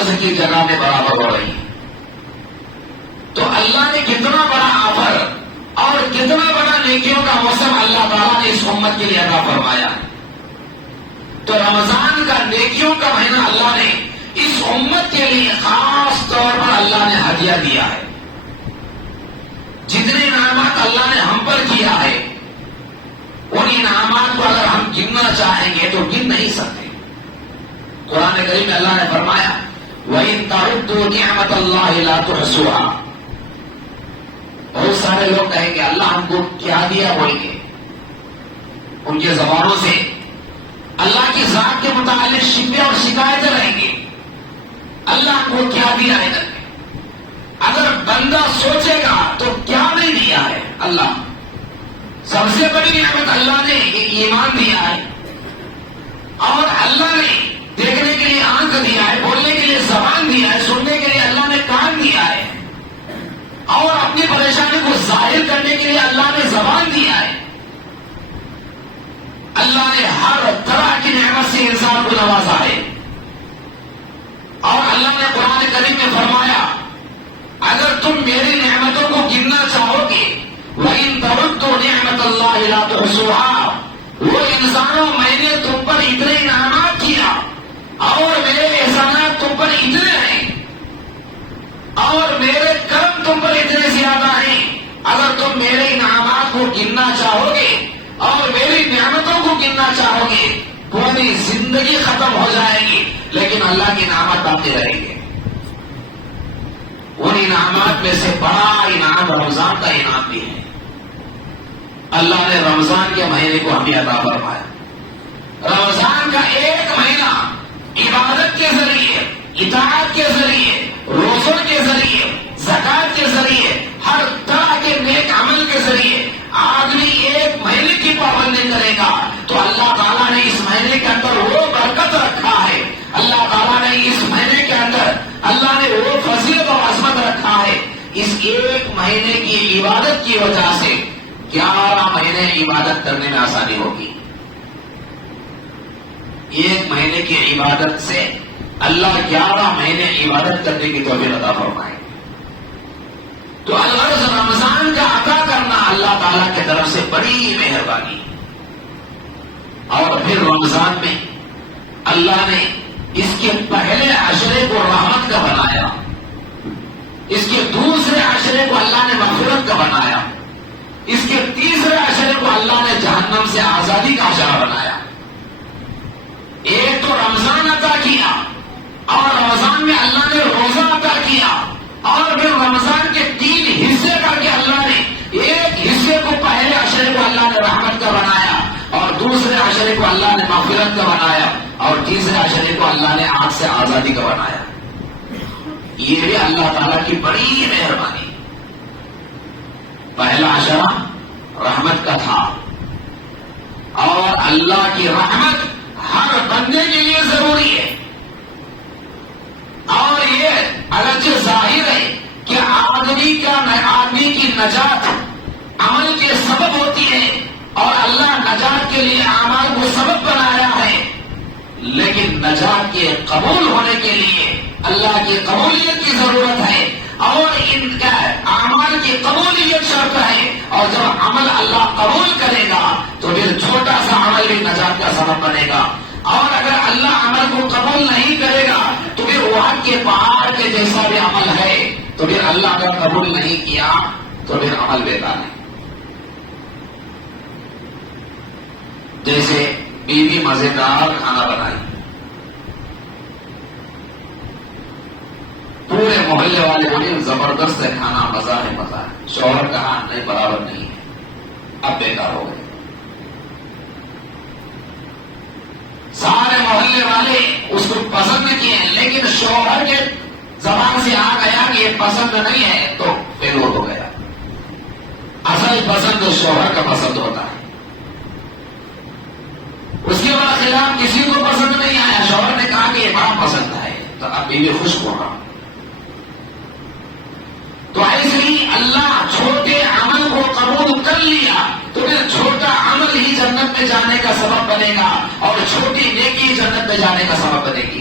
فرض کی جگہ میں برابر ہو رہی ہیں. تو اللہ نے کتنا بڑا آفر اور کتنا بڑا نیکیوں کا موسم اللہ تعالیٰ نے اس امت کے لیے عطا فرمایا. تو رمضان کا نیکیوں کا مہینہ اللہ نے اس امت کے لیے خاص طور پر اللہ نے ہدیہ دیا ہے. جتنے انعامات اللہ نے ہم پر کیا ہے ان انعامات کو اگر ہم گننا چاہیں گے تو گن نہیں سکتے. قرآن کریم میں اللہ نے فرمایا وَإِن تَعُدُّوا نِعْمَةَ اللَّهِ لَا تُحْصُوهَا. بہت سارے لوگ کہیں گے اللہ ہم کو کیا دیا بولیں گے. ان کے زبانوں سے اللہ کی ذات کے متعلق شکوے اور شکایتیں رہیں گی. اللہ ہم کو کیا دیا ہے کر کے. اگر بندہ سوچے گا تو کیا نہیں دیا ہے اللہ. سب سے بڑی نعمت اللہ نے ایمان دیا ہے اور اللہ نے دیکھنے کے لیے آنکھ دیا ہے, بولنے کے لیے زبان دیا ہے, سننے کے لیے اللہ نے کان دیا ہے اور اپنی پریشانی کو ظاہر کرنے کے لیے اللہ نے زبان دیا ہے. اللہ نے ہر طرح کی نعمت سے انسان کو نوازا ہے. اور اللہ نے قرآن کریم میں فرمایا اگر تم میری نعمتوں کو گننا چاہو گے وَإِن تَعُدُّوا نِعْمَةَ اللَّهِ لَا تُحْصُوهَا. وہ انسانوں میں نے تم پر اتنے انعامات کیا اور میرے احسانات تم پر اتنے ہیں اور میرے کرم تم پر اتنے زیادہ ہیں. اگر تم میرے انعامات کو گننا چاہو گے اور میری نعمتوں کو گننا چاہو گے پوری زندگی ختم ہو جائے گی لیکن اللہ کے انعامات باقی رہیں گے. ان انعامات میں سے بڑا انعام رمضان کا انعام بھی ہے. اللہ نے رمضان کے مہینے کو ہمیں عطا فرمایا. رمضان کا ایک مہینہ عبادت کے ذریعے, اطاعت کے ذریعے, روزوں کے ذریعے, زکات کے ذریعے, ہر طرح کے نیک عمل کے ذریعے آدمی ایک مہینے کی پابندی کرے گا تو اللہ تعالیٰ نے اس مہینے کے اندر وہ برکت رکھا ہے. اللہ تعالیٰ نے اس مہینے کے اندر اللہ نے وہ فضیلت اور عظمت رکھا ہے. اس ایک مہینے کی عبادت کی وجہ سے 11 مہینے عبادت کرنے میں آسانی ہوگی. ایک مہینے کی عبادت سے اللہ 11 مہینے عبادت کرنے کی توفیق عطا فرمائے. تو الغرض رمضان کا عطا کرنا اللہ تعالیٰ کی طرف سے بڑی مہربانی. اور پھر رمضان میں اللہ نے اس کے پہلے عشرے کو رحمت کا بنایا, اس کے دوسرے عشرے کو اللہ نے مغفرت کا بنایا, اس کے تیسرے عشرے کو اللہ نے جہنم سے آزادی کا عشرہ بنایا. ایک تو رمضان عطا کیا اور رمضان میں اللہ نے روزہ عطا کیا اور پھر رمضان کے 3 حصے کر کے اللہ نے ایک حصے کو پہلے عشرے کو اللہ نے رحمت کا بنایا اور دوسرے عشرے کو اللہ نے مغفرت کا بنایا اور تیسرے عشرے کو اللہ نے آگ سے آزادی کا بنایا. یہ بھی اللہ تعالیٰ کی بڑی مہربانی. پہلا عشرہ رحمت کا تھا اور اللہ کی رحمت ہر بندے کے لیے ضروری ہے. اور یہ اگرچہ ظاہر ہے کہ آدمی کی نجات عمل کے سبب ہوتی ہے اور اللہ نجات کے لیے اعمال کو سبب بنایا ہے, لیکن نجات کے قبول ہونے کے لیے اللہ کی قبولیت کی ضرورت ہے اور ان کا اعمال کی قبولیت شرط ہے. اور جب عمل اللہ قبول کرے گا تو پھر چھوٹا سا عمل بھی نجات کا سبب بنے گا اور اگر اللہ عمل کو قبول نہیں کرے گا تو پھر وہاں کے پہاڑ کے جیسا بھی عمل ہے تو پھر اللہ اگر قبول نہیں کیا تو پھر عمل بیکار ہے. جیسے بیوی مزیدار کھانا بنائی, پورے محلے والے بولے زبردست ہے کھانا, مزہ ہے مزہ ہے. شوہر کہا نہیں برابر نہیں ہے, اب بیکار ہو گئے. سارے محلے والے اس کو پسند کیے لیکن شوہر کے زبان سے آ گیا کہ یہ پسند نہیں ہے تو فیلور ہو گیا. اصل پسند شوہر کا پسند ہوتا ہے. اس کے بعد خلاف کسی کو پسند نہیں آیا, شوہر نے کہا کہ یہ بڑا پسند ہے تو اب بیوی خوش ہو رہا. تو ایسے ہی اللہ چھوٹے عمل کو قبول کر لیا تو پھر چھوٹا عمل ہی جنت میں جانے کا سبب بنے گا اور چھوٹی نیکی جنت میں جانے کا سبب بنے گی.